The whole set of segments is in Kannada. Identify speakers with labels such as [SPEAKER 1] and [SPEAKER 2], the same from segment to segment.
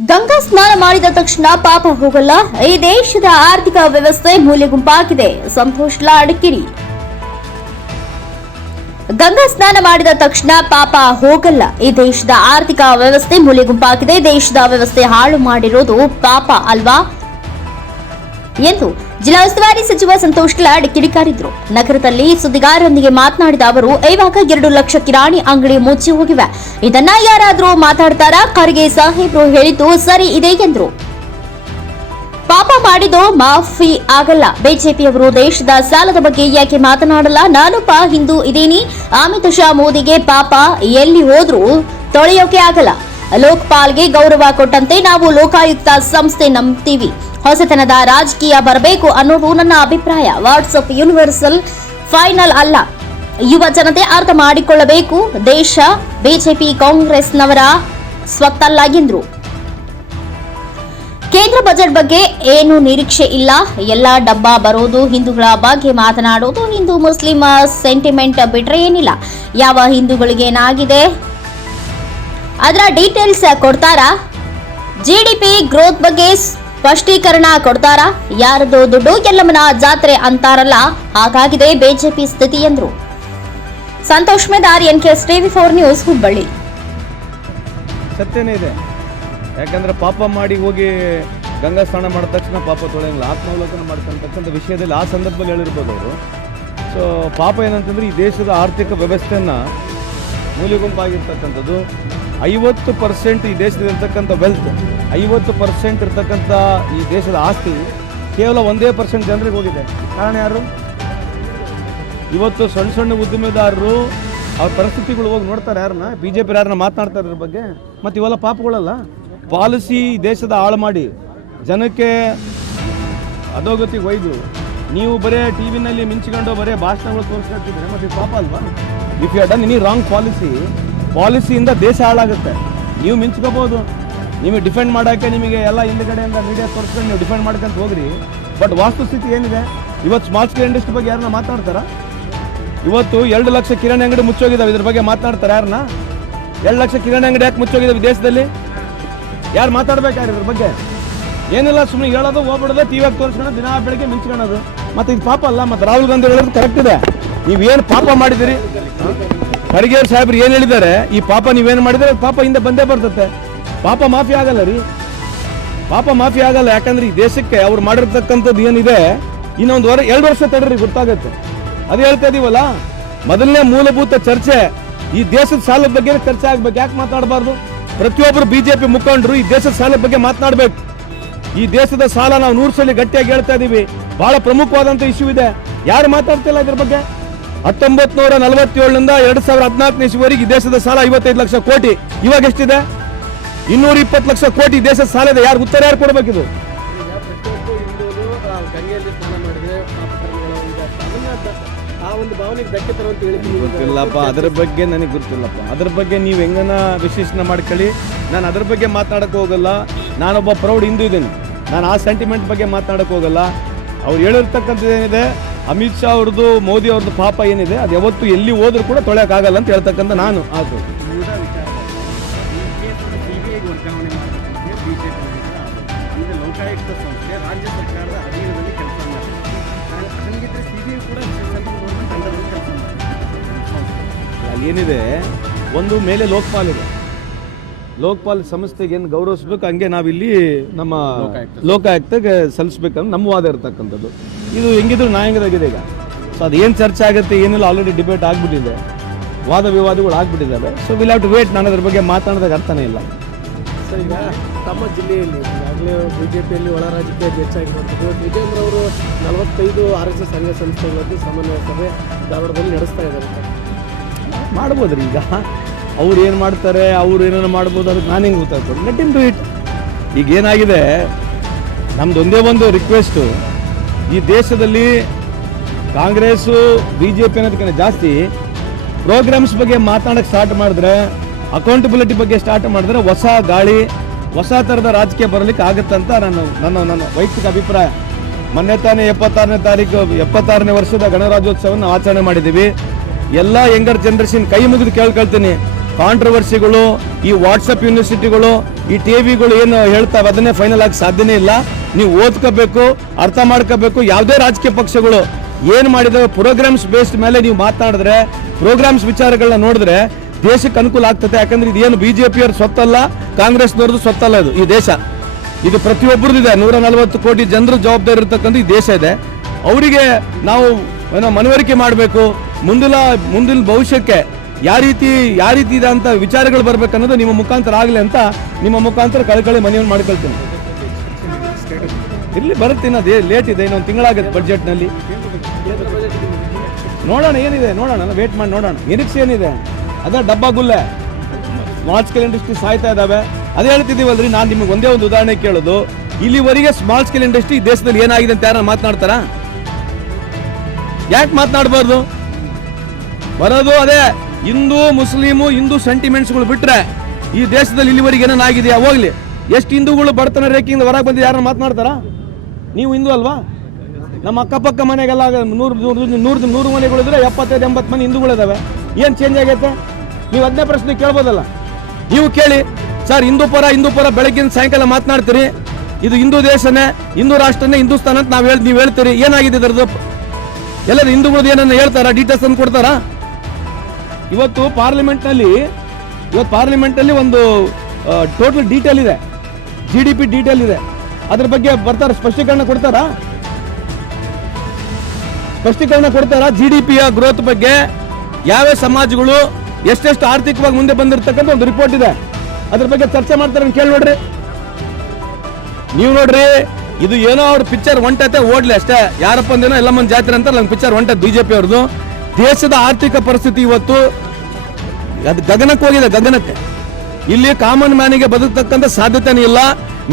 [SPEAKER 1] ಗಂಗಾ ಸ್ನಾನ ಮಾಡಿದ ತಕ್ಷಣ ಪಾಪ ಹೋಗಲ್ಲ. ಈ ದೇಶದ ಆರ್ಥಿಕ ವ್ಯವಸ್ಥೆ ಮೂಲೆ ಗುಂಪಾಗಿದೆ. ಸಂತೋಷ್ ಲಾಡ್ಕಿರಿ ಗಂಗಾ ಸ್ನಾನ ಮಾಡಿದ ತಕ್ಷಣ ಪಾಪ ಹೋಗಲ್ಲ. ಈ ದೇಶದ ಆರ್ಥಿಕ ವ್ಯವಸ್ಥೆ ಮೂಲೆ ಗುಂಪಾಗಿದೆ. ದೇಶದ ವ್ಯವಸ್ಥೆ ಹಾಳು ಮಾಡಿರೋದು ಪಾಪ ಅಲ್ವಾ? ಎಂದು ಜಿಲ್ಲಾ ಉಸ್ತುವಾರಿ ಸಚಿವ ಸಂತೋಷ್ ಕಿಲಾಡ್ ಕಿಡಿಕಾರಿದ್ರು. ನಗರದಲ್ಲಿ ಸುದ್ದಿಗಾರರೊಂದಿಗೆ ಮಾತನಾಡಿದ ಅವರು, ಇವಾಗ ಎರಡು ಲಕ್ಷ ಕಿರಾಣಿ ಅಂಗಡಿ ಮುಚ್ಚಿ ಹೋಗಿವೆ. ಇದನ್ನ ಯಾರಾದರೂ ಮಾತಾಡ್ತಾರಾ? ಖರ್ಗೆ ಸಾಹೇಬ್ರು ಹೇಳಿದ್ದು ಸರಿ ಇದೆ ಎಂದ್ರು. ಪಾಪ ಮಾಡಿದ್ದು ಮಾಫಿ ಆಗಲ್ಲ. ಬಿಜೆಪಿಯವರು ದೇಶದ ಸಾಲದ ಬಗ್ಗೆ ಯಾಕೆ ಮಾತನಾಡಲ್ಲ? ನಾನೊಬ್ಬ ಹಿಂದೂ ಇದ್ದೀನಿ ಅಮಿತ್ ಶಾ ಮೋದಿಗೆ ಪಾಪ ಎಲ್ಲಿ ಹೋದ್ರೂ ತೊಳೆಯೋಕೆ ಆಗಲ್ಲ. ಲೋಕಪಾಲ್ಗೆ ಗೌರವ ಕೊಟ್ಟಂತೆ ನಾವು ಲೋಕಾಯುಕ್ತ ಸಂಸ್ಥೆ ನಂಬ್ತೀವಿ. ಹೊಸತನದ ರಾಜಕೀಯ ಬರಬೇಕು ಅನ್ನೋದು ನನ್ನ ಅಭಿಪ್ರಾಯ. ವಾಟ್ಸಪ್ ಯೂನಿವರ್ಸಲ್ ಫೈನಲ್ ಅಲ್ಲ. ಯುವ ಜನತೆ ಅರ್ಥ ಮಾಡಿಕೊಳ್ಳಬೇಕು. ದೇಶ, ಬಿಜೆಪಿ, ಕಾಂಗ್ರೆಸ್ನವರ ಸ್ವತ್ತಲ್ಲ ಎಂದರು ಕೇಂದ್ರ ಬಜೆಟ್ ಬಗ್ಗೆ ಏನು ನಿರೀಕ್ಷೆ ಇಲ್ಲ. ಎಲ್ಲ ಡಬ್ಬ ಬರೋದು, ಹಿಂದೂಗಳ ಬಗ್ಗೆ ಮಾತನಾಡೋದು, ಹಿಂದೂ ಮುಸ್ಲಿಂ ಸೆಂಟಿಮೆಂಟ್ ಬಿಟ್ರೆ ಏನಿಲ್ಲ. ಯಾವ ಹಿಂದೂಗಳಿಗೇನಾಗಿದೆ? ಅದರ ಡೀಟೇಲ್ಸ್ ಕೊಡ್ತಾರಾ? ಪಿ ಗ್ರೋತ್ ಬಗ್ಗೆ ಸ್ಪಷ್ಟೀಕರಣ ಕೊಡ್ತಾರಾ? ಯಾರದು ದುಡ್ಡು ಎಲ್ಲಮ್ಮನ ಜಾತ್ರೆ ಅಂತಾರಲ್ಲ, ಹಾಗಾಗಿದೆ ಬಿಜೆಪಿ ಸ್ಥಿತಿ ಎಂದ್ರು Santosh Medar N K TV four news Hubballi.
[SPEAKER 2] ಸತ್ಯನೇ ಇದೆ. ಯಾಕಂದ್ರೆ ಪಾಪ ಮಾಡಿ ಹೋಗಿ ಗಂಗಾ ಸ್ನಾನ ಮಾಡಿದ ತಕ್ಷಣ ಪಾಪ ತೊಳೆಯಂಗಿಲ್ಲ. ಆತ್ಮಾವಲೋಕನ ಮಾಡ್ತಕ್ಕಂಥ ವಿಷಯದಲ್ಲಿ ಆ ಸಂದರ್ಭದಲ್ಲಿ ಹೇಳಿರ್ಬೋದು ಅವರು. ಸೊ ಪಾಪ ಏನಂತಂದ್ರೆ ಈ ದೇಶದ ಆರ್ಥಿಕ ವ್ಯವಸ್ಥೆಯನ್ನು ಮೂಲೆಗುಂಪಾಗಿರ್ತಕ್ಕಂಥದ್ದು ಐವತ್ತು ಪರ್ಸೆಂಟ್ ಈ ದೇಶದಲ್ಲಿರ್ತಕ್ಕಂಥ ವೆಲ್ತ್ ಐವತ್ತು ಪರ್ಸೆಂಟ್ ಇರ್ತಕ್ಕಂಥ ಈ ದೇಶದ ಆಸ್ತಿ ಕೇವಲ ಒಂದೇ ಪರ್ಸೆಂಟ್ ಜನರಿಗೆ ಹೋಗಿದೆ. ಕಾರಣ ಯಾರು? ಇವತ್ತು ಸಣ್ಣ ಸಣ್ಣ ಉದ್ದಿಮೆದಾರರು ಅವ್ರ ಪರಿಸ್ಥಿತಿಗಳು ಹೋಗಿ ನೋಡ್ತಾರೆ ಯಾರನ್ನ ಬಿ ಜೆ ಪಿ ಯಾರನ್ನ ಮಾತನಾಡ್ತಾರೆ ಇದ್ರ ಬಗ್ಗೆ, ಮತ್ತು ಇವೆಲ್ಲ ಪಾಪಗಳಲ್ಲ? ಪಾಲಿಸಿ ದೇಶದ ಹಾಳು ಮಾಡಿ, ಜನಕ್ಕೆ ಅಧೋಗತಿಗೆ ಒಯ್ದು, ನೀವು ಬರೇ ಟಿ ವಿನಲ್ಲಿ ಮಿಂಚ್ಕೊಂಡು ಬರೇ ಭಾಷಣಗಳು ತೋರಿಸ್ಕೊಳ್ತಿದ್ರೆ ಮತ್ತು ಪಾಪ ಅಲ್ವಾ? If you done any wrong policy policy ದೇಶ ಹಾಳಾಗುತ್ತೆ. ನೀವು ಮಿಂಚ್ಕೋಬೋದು. ನಿಮಗೆ ಡಿಫೆಂಡ್ ಮಾಡೋಕ್ಕೆ ನಿಮಗೆ ಎಲ್ಲ ಹಿಂದ್ಗಡೆಯಿಂದ ಮೀಡಿಯಾ ತೋರಿಸ್ಕೊಂಡು ನೀವು ಡಿಫೆಂಡ್ ಮಾಡ್ಕೊಂತ ಹೋಗ್ರಿ. ಬಟ್ ವಾಸ್ತುಸ್ಥಿತಿ ಏನಿದೆ? ಇವತ್ತು ಸ್ಮಾಲ್ ಸ್ಕೇಲ್ ಇಂಡಸ್ಟ್ರಿ ಬಗ್ಗೆ ಯಾರನ್ನ ಮಾತಾಡ್ತಾರಾ? ಇವತ್ತು ಎರಡು ಲಕ್ಷ ಕಿರಾಣಿ ಅಂಗಡಿ ಮುಚ್ಚೋಗಿದ್ದಾವೆ ಇದ್ರ ಬಗ್ಗೆ ಮಾತಾಡ್ತಾರೆ ಯಾರನ್ನ? ಎರಡು ಲಕ್ಷ ಕಿರಾಣಿ ಅಂಗಡಿ ಯಾಕೆ ಮುಚ್ಚೋಗಿದ್ದಾವೆ ದೇಶದಲ್ಲಿ ಯಾರು ಮಾತಾಡ್ಬೇಕಾದ್ರೆ ಇದ್ರ ಬಗ್ಗೆ? ಏನಿಲ್ಲ ಸುಮ್ಮನೆ ಹೇಳೋದು, ಹೋಗ್ಬಿಡೋದು ಟಿವಿಯಾಗ ತೋರಿಸ್ಕೊಂಡು ದಿನ ಬೆಳಗ್ಗೆ ಮಿಂಚ್ಕೊಳ್ಳೋದು. ಮತ್ತೆ ಇದು ಪಾಪ ಅಲ್ಲ ಮತ್ತೆ ರಾಹುಲ್ ಗಾಂಧಿ ಹೇಳೋದು ಕರೆಕ್ಟ್ ಇದೆ. ನೀವೇನು ಪಾಪ ಮಾಡಿದಿರಿ ಖರ್ಗೆ ಅವ್ರ ಸಾಹೇಬ್ರು ಏನು ಹೇಳಿದ್ದಾರೆ? ಈ ಪಾಪ ನೀವೇನು ಮಾಡಿದ್ರೆ ಪಾಪ ಹಿಂದೆ ಬಂದೇ ಬರ್ತತೆ. ಪಾಪ ಮಾಫಿ ಆಗಲ್ಲ ರೀ. ಪಾಪ ಮಾಫಿ ಆಗಲ್ಲ, ಯಾಕಂದ್ರೆ ಈ ದೇಶಕ್ಕೆ ಅವ್ರು ಮಾಡಿರ್ತಕ್ಕಂಥದ್ದು ಏನಿದೆ, ಇನ್ನೊಂದು ವರ, ಎರಡು ವರ್ಷ ತಡ್ರಿ, ಗೊತ್ತಾಗುತ್ತೆ. ಅದು ಹೇಳ್ತಾ ಇದೀವಲ್ಲ, ಮೊದಲನೇ ಮೂಲಭೂತ ಚರ್ಚೆ, ಈ ದೇಶದ ಸಾಲದ ಬಗ್ಗೆ ಚರ್ಚೆ ಆಗ್ಬೇಕು. ಯಾಕೆ ಮಾತಾಡಬಾರ್ದು? ಪ್ರತಿಯೊಬ್ಬರು ಬಿಜೆಪಿ ಮುಖಂಡರು ಈ ದೇಶದ ಸಾಲದ ಬಗ್ಗೆ ಮಾತನಾಡಬೇಕು. ಈ ದೇಶದ ಸಾಲ ನಾವು ನೂರು ಸಲ ಗಟ್ಟಿಯಾಗಿ ಹೇಳ್ತಾ ಇದೀವಿ. ಬಹಳ ಪ್ರಮುಖವಾದಂತ ಇಶ್ಯೂ ಇದೆ. ಯಾರು ಮಾತಾಡ್ತಿಲ್ಲ ಇದ್ರ ಬಗ್ಗೆ? ಹತ್ತೊಂಬತ್ ನೂರ ನಲವತ್ತೇಳರಿಂದ ಎರಡ್ ಸಾವಿರ ಹದಿನಾಲ್ಕನೇ ಇಸುವರೆಗೆ ದೇಶದ ಸಾಲ ಐವತ್ತೈದು ಲಕ್ಷ ಕೋಟಿ. ಇವಾಗ ಎಷ್ಟಿದೆ? ಇನ್ನೂರ ಇಪ್ಪತ್ತು ಲಕ್ಷ ಕೋಟಿ ದೇಶದ ಸಾಲ ಇದೆ ಯಾರು ಉತ್ತರ ಯಾರು ಕೊಡಬೇಕಿದು? ಗೊತ್ತಿಲ್ಲಪ್ಪ, ಅದ್ರ ಬಗ್ಗೆ ನನಗೆ ಗೊತ್ತಿಲ್ಲಪ್ಪ. ಅದ್ರ ಬಗ್ಗೆ ನೀವು ಹೆಂಗನ ವಿಶ್ಲೇಷಣೆ ಮಾಡ್ಕೊಳ್ಳಿ. ನಾನು ಅದ್ರ ಬಗ್ಗೆ ಮಾತನಾಡಕ್ಕೆ ಹೋಗಲ್ಲ. ನಾನೊಬ್ಬ ಪ್ರೌಢ ಹಿಂದೂ ಇದ್ದೀನಿ. ನಾನು ಆ ಸೆಂಟಿಮೆಂಟ್ ಬಗ್ಗೆ ಮಾತನಾಡಕ್ಕೆ ಹೋಗಲ್ಲ. ಅವ್ರು ಹೇಳಿರ್ತಕ್ಕಂಥದ್ದು ಏನಿದೆ? ಅಮಿತ್ ಶಾ ಅವ್ರದ್ದು, ಮೋದಿ ಅವ್ರದ್ದು ಪಾಪ ಏನಿದೆ, ಅದು ಯಾವತ್ತು ಎಲ್ಲಿ ಹೋದ್ರೂ ಕೂಡ ತೊಳೆಯೋಕ್ಕಾಗಲ್ಲ ಅಂತ ಹೇಳ್ತಕ್ಕಂಥ ನಾನು ಅಲ್ಲಿ ಏನಿದೆ, ಒಂದು ಮೇಲೆ ಲೋಕಪಾಲ್ ಇದೆ. ಲೋಕಪಾಲ್ ಸಂಸ್ಥೆಗೆ ಏನು ಗೌರವಿಸ್ಬೇಕು ಹಂಗೆ ನಾವಿಲ್ಲಿ ನಮ್ಮ ಲೋಕಾಯುಕ್ತಗೆ ಸಲ್ಲಿಸ್ಬೇಕಂದ್ರೆ ನಮ್ಮ ವಾದ ಇರ್ತಕ್ಕಂಥದ್ದು. ಇದು ಹೆಂಗಿದ್ರು ನ್ಯಾಯಾಂಗದಾಗಿದೆ ಈಗ. ಸೊ ಅದು ಏನು ಚರ್ಚೆ ಆಗುತ್ತೆ ಏನಿಲ್ಲ ಆಲ್ರೆಡಿ ಡಿಬೇಟ್ ಆಗಿಬಿಟ್ಟಿದೆ. ವಾದ ವಿವಾದಗಳು ಆಗಿಬಿಟ್ಟಿದ್ದಾವೆ. So will have to wait ನಾನು ಅದ್ರ ಬಗ್ಗೆ ಮಾತಾಡೋದಾಗ ಅರ್ಥನೇ ಇಲ್ಲ.
[SPEAKER 3] ಸೊ ಈಗ ತಮ್ಮ ಜಿಲ್ಲೆಯಲ್ಲಿ ಈಗಾಗಲೇ ಬಿಜೆಪಿಯಲ್ಲಿ ಒಳ ರಾಜಕೀಯ ಹೆಚ್ಚಾಗಿ ಮಾಡ್ತಿದ್ರು ವಿಜೇಂದ್ರ ಅವರು ನಲವತ್ತೈದು ಆರ್ ಎಸ್ ಎಸ್ ಸಂಘ ಸಂಸ್ಥೆಗಳಲ್ಲಿ ಸಮನ್ವಯ ಸಭೆ ಧಾರವಾಡದಲ್ಲಿ ನಡೆಸ್ತಾ ಇದ್ದಾರೆ.
[SPEAKER 2] ಮಾಡ್ಬೋದ್ರಿ ಈಗ. ಅವ್ರು ಏನು ಮಾಡ್ತಾರೆ, ಅವ್ರು ಏನೇನು ಮಾಡ್ಬೋದು ಅದಕ್ಕೆ ನಾನು ಹೆಂಗೆ ಗೊತ್ತಾಗ್ತದೆ? ಲೆಟ್ ಇನ್ ಟು ಇಟ್ ಈಗ ಏನಾಗಿದೆ, ನಮ್ದು ಒಂದೇ ಒಂದು ರಿಕ್ವೆಸ್ಟು ಈ ದೇಶದಲ್ಲಿ ಕಾಂಗ್ರೆಸ್ಸು ಬಿ ಜೆ ಪಿ ಅನ್ನೋದಕ್ಕಿಂತ ಜಾಸ್ತಿ ಪ್ರೋಗ್ರಾಮ್ಸ್ ಬಗ್ಗೆ ಮಾತಾಡೋಕ್ಕೆ ಸ್ಟಾರ್ಟ್ ಮಾಡಿದ್ರೆ ಅಕೌಂಟಬಿಲಿಟಿ ಬಗ್ಗೆ ಸ್ಟಾರ್ಟ್ ಮಾಡಿದ್ರೆ ಹೊಸ ಗಾಳಿ, ಹೊಸ ಥರದ ರಾಜಕೀಯ ಬರಲಿಕ್ಕೆ ಆಗುತ್ತಂತ ನಾನು, ನನ್ನ ನನ್ನ ವೈಯಕ್ತಿಕ ಅಭಿಪ್ರಾಯ. ಮೊನ್ನೆ ತಾನೇ ಎಪ್ಪತ್ತಾರನೇ ತಾರೀಕು, ಎಪ್ಪತ್ತಾರನೇ ವರ್ಷದ ಗಣರಾಜ್ಯೋತ್ಸವವನ್ನು ಆಚರಣೆ ಮಾಡಿದ್ದೀವಿ. ಎಲ್ಲ ಯಂಗರ್ ಜನರೇಷನ್ ಕೈ ಮುಗಿದು ಕೇಳ್ಕೊಳ್ತೀನಿ. ಕಾಂಟ್ರವರ್ಸಿಗಳು ಈ ವಾಟ್ಸಪ್ ಯೂನಿವರ್ಸಿಟಿಗಳು ಈ ಟಿವಿಗಳು ಏನು ಹೇಳ್ತಾವೆ, ಅದನ್ನೇ ಫೈನಲ್ ಆಗಿ ಸಾಧ್ಯನೇ ಇಲ್ಲ. ನೀವು ಓದ್ಕೋಬೇಕು, ಅರ್ಥ ಮಾಡ್ಕೋಬೇಕು, ಯಾವುದೇ ರಾಜಕೀಯ ಪಕ್ಷಗಳು ಏನು ಮಾಡಿದಾವೆ ಪ್ರೋಗ್ರಾಮ್ಸ್ ಬೇಸ್ಡ್ ಮೇಲೆ ನೀವು ಮಾತಾಡಿದ್ರೆ ಪ್ರೋಗ್ರಾಮ್ಸ್ ವಿಚಾರಗಳನ್ನ ನೋಡಿದ್ರೆ ದೇಶಕ್ಕೆ ಅನುಕೂಲ ಆಗ್ತದೆ. ಯಾಕಂದ್ರೆ ಇದೇನು ಬಿಜೆಪಿಯವ್ರ ಸ್ವತ್ತಲ್ಲ, ಕಾಂಗ್ರೆಸ್ನವ್ರದ್ದು ಸ್ವತ್ತಲ್ಲ ಇದು, ಈ ದೇಶ. ಇದು ಪ್ರತಿಯೊಬ್ಬರದ್ದು ಇದೆ ನೂರ ನಲವತ್ತು ಕೋಟಿ ಜನರ ಜವಾಬ್ದಾರಿ ಇರ್ತಕ್ಕಂಥ ಈ ದೇಶ ಇದೆ. ಅವರಿಗೆ ನಾವು ಏನೋ ಮನವರಿಕೆ ಮಾಡಬೇಕು. ಮುಂದಿನ ಮುಂದಿನ ಭವಿಷ್ಯಕ್ಕೆ ಯಾವ ರೀತಿ ಯಾವ ರೀತಿ ಇದೆ ಅಂತ ವಿಚಾರಗಳು ಬರ್ಬೇಕು ಅನ್ನೋದು ನಿಮ್ಮ ಮುಖಾಂತರ ಆಗಲಿ ಅಂತ ನಿಮ್ಮ ಮುಖಾಂತರ ಕಳಕಳಿ ಮನೆಯವ್ರು ಮಾಡ್ಕೊಳ್ತೀನಿ. ಇಲ್ಲಿ ಬರುತ್ತೆ ಅದೇ ಲೇಟ್ ಇದೆ, ಇನ್ನೊಂದು ತಿಂಗಳಾಗುತ್ತೆ ಬಜೆಟ್ನಲ್ಲಿ ನೋಡೋಣ, ಏನಿದೆ, ನೋಡೋಣ ವೇಟ್ ಮಾಡಿ ನೋಡೋಣ. ನಿರೀಕ್ಷೆ ಏನಿದೆ? ಅದೇ ಡಬ್ಬ ಗುಲ್ಲೆ. ಸ್ಮಾಲ್ ಸ್ಕೇಲ್ ಇಂಡಸ್ಟ್ರಿ ಸಾಯ್ತಾ ಇದಾವೆ ಅದೇ ಹೇಳ್ತಿದ್ದೀವಲ್ರಿ, ನಾನು ನಿಮಗೆ ಒಂದೇ ಒಂದು ಉದಾಹರಣೆ ಕೇಳೋದು. ಇಲ್ಲಿವರೆಗೆ ಸ್ಮಾಲ್ ಸ್ಕೇಲ್ ಇಂಡಸ್ಟ್ರಿ ದೇಶದಲ್ಲಿ ಏನಾಗಿದೆ ಅಂತ ಯಾರು ಮಾತನಾಡ್ತಾರಾ? ಯಾಕೆ ಮಾತನಾಡಬಾರ್ದು? ಬರೋದು ಅದೇ. ಹಿಂದೂ ಮುಸ್ಲಿಮು, ಹಿಂದೂ ಸೆಂಟಿಮೆಂಟ್ಸ್ಗಳು ಬಿಟ್ರೆ ಈ ದೇಶದಲ್ಲಿ ಇಲ್ಲಿವರೆಗೆ ಏನೇನಾಗಿದೆಯಾ ಹೋಗ್ಲಿ. ಎಷ್ಟು ಹಿಂದೂಗಳು ಬಡತನ ರೇಖೆಯಿಂದ ಹೊರಗೆ ಬಂದು ಯಾರು ಮಾತನಾಡ್ತಾರಾ? ನೀವು ಹಿಂದೂ ಅಲ್ವಾ? ನಮ್ಮ ಅಕ್ಕಪಕ್ಕ ಮನೆಗೆಲ್ಲ ನೂರು ನೂರು ನೂರು ನೂರು ಮನೆಗಳಿದ್ರೆ ಎಪ್ಪತ್ತೈದು, ಎಂಬತ್ತು ಮನೆ ಹಿಂದೂಗಳಿದಾವೆ. ಏನು ಚೇಂಜ್ ಆಗೈತೆ? ನೀವು ಅದನ್ನೇ ಪ್ರಶ್ನೆ ಕೇಳ್ಬೋದಲ್ಲ? ನೀವು ಕೇಳಿ. ಸರ್, ಹಿಂದೂ ಪರ ಹಿಂದೂ ಪರ ಬೆಳಗ್ಗಿನ ಸಾಯಂಕಾಲ ಮಾತನಾಡ್ತೀರಿ. ಇದು ಹಿಂದೂ ದೇಶನೇ, ಹಿಂದೂ ರಾಷ್ಟ್ರನೇ ಹಿಂದೂಸ್ತಾನ ಅಂತ ನಾವು ಹೇಳಿ, ನೀವು ಹೇಳ್ತೀರಿ. ಏನಾಗಿದೆ ಇದರದ್ದು? ಎಲ್ಲರೂ ಹಿಂದೂಗಳದ್ದು ಏನನ್ನ ಹೇಳ್ತಾರಾ? ಡೀಟೇಲ್ಸ್ ಅನ್ನು ಕೊಡ್ತಾರಾ? ಇವತ್ತು ಪಾರ್ಲಿಮೆಂಟ್ನಲ್ಲಿ, ಇವತ್ತು ಪಾರ್ಲಿಮೆಂಟಲ್ಲಿ ಒಂದು ಟೋಟಲ್ ಡೀಟೇಲ್ ಇದೆ. ಜಿ ಡಿ ಪಿ ಡೀಟೇಲ್ ಇದೆ. ಅದ್ರ ಬಗ್ಗೆ ಬರ್ತಾರ, ಸ್ಪಷ್ಟೀಕರಣ ಕೊಡ್ತಾರಾ? ಸ್ಪಷ್ಟೀಕರಣ ಕೊಡ್ತಾರಾ ಜಿ ಡಿ ಪಿಯ ಗ್ರೋತ್ ಬಗ್ಗೆ? ಯಾವ ಸಮಾಜಗಳು ಎಷ್ಟೆಷ್ಟು ಆರ್ಥಿಕವಾಗಿ ಮುಂದೆ ಬಂದಿರತಕ್ಕಂಥ ಒಂದು ರಿಪೋರ್ಟ್ ಇದೆ. ಅದ್ರ ಬಗ್ಗೆ ಚರ್ಚೆ ಮಾಡ್ತಾರೆ ಕೇಳಿ ನೋಡ್ರಿ. ನೀವು ನೋಡ್ರಿ, ಇದು ಏನೋ ಅವ್ರ ಪಿಕ್ಚರ್ ಒಂಟತೆ ಓಡ್ಲಿ ಅಷ್ಟೇ. ಯಾರಪ್ಪ ಅಂದೇನೋ ಮಂದಿ ಜಾತ್ರೆ ಅಂತ ನನ್ನ ಪಿಕ್ಚರ್ ಒಂಟೆ ಬಿಜೆಪಿ ಅವ್ರದ್ದು ದೇಶದ ಆರ್ಥಿಕ ಪರಿಸ್ಥಿತಿ ಇವತ್ತು ಅದು ಗಗನಕ್ಕೆ ಹೋಗಿದೆ, ಗಗನಕ್ಕೆ. ಇಲ್ಲಿ ಕಾಮನ್ ಮ್ಯಾನಿಗೆ ಬದುಕತಕ್ಕಂಥ ಸಾಧ್ಯತೆನೇ ಇಲ್ಲ.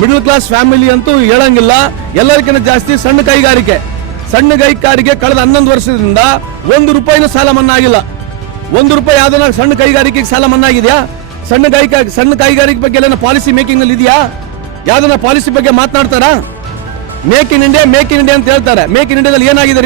[SPEAKER 2] ಮಿಡಲ್ ಕ್ಲಾಸ್ ಫ್ಯಾಮಿಲಿ ಅಂತೂ ಹೇಳಂಗಿಲ್ಲ. ಎಲ್ಲರಿಗಿಂತ ಜಾಸ್ತಿ ಸಣ್ಣ ಕೈಗಾರಿಕೆ. ಸಣ್ಣ ಕೈಗಾರಿಕೆ ಕಳೆದ ಹನ್ನೊಂದು ವರ್ಷದಿಂದ ಒಂದು ರೂಪಾಯಿನೂ ಸಾಲ ಮನ್ನಾ ಆಗಿಲ್ಲ ಒಂದು ರೂಪಾಯಿ ಯಾವ್ದನ್ನ ಸಣ್ಣ ಕೈಗಾರಿಕೆಗೆ ಸಾಲ ಮನ್ನಾ ಆಗಿದೆಯಾ ಸಣ್ಣ ಕೈಗಾ ಸಣ್ಣ ಕೈಗಾರಿಕೆ ಬಗ್ಗೆ ಎಲ್ಲ ಪಾಲಿಸಿ ಮೇಕಿಂಗ್ನಲ್ಲಿ ಇದೆಯಾ? ಯಾವ್ದನ್ನ ಪಾಲಿಸಿ ಬಗ್ಗೆ ಮಾತನಾಡ್ತಾರಾ? Make in India make in India ಅಂತ ಹೇಳ್ತಾರೆ. ಮೇಕ್ ಇನ್ ಇಂಡಿಯಾದಲ್ಲಿ ಏನಾಗಿದೆ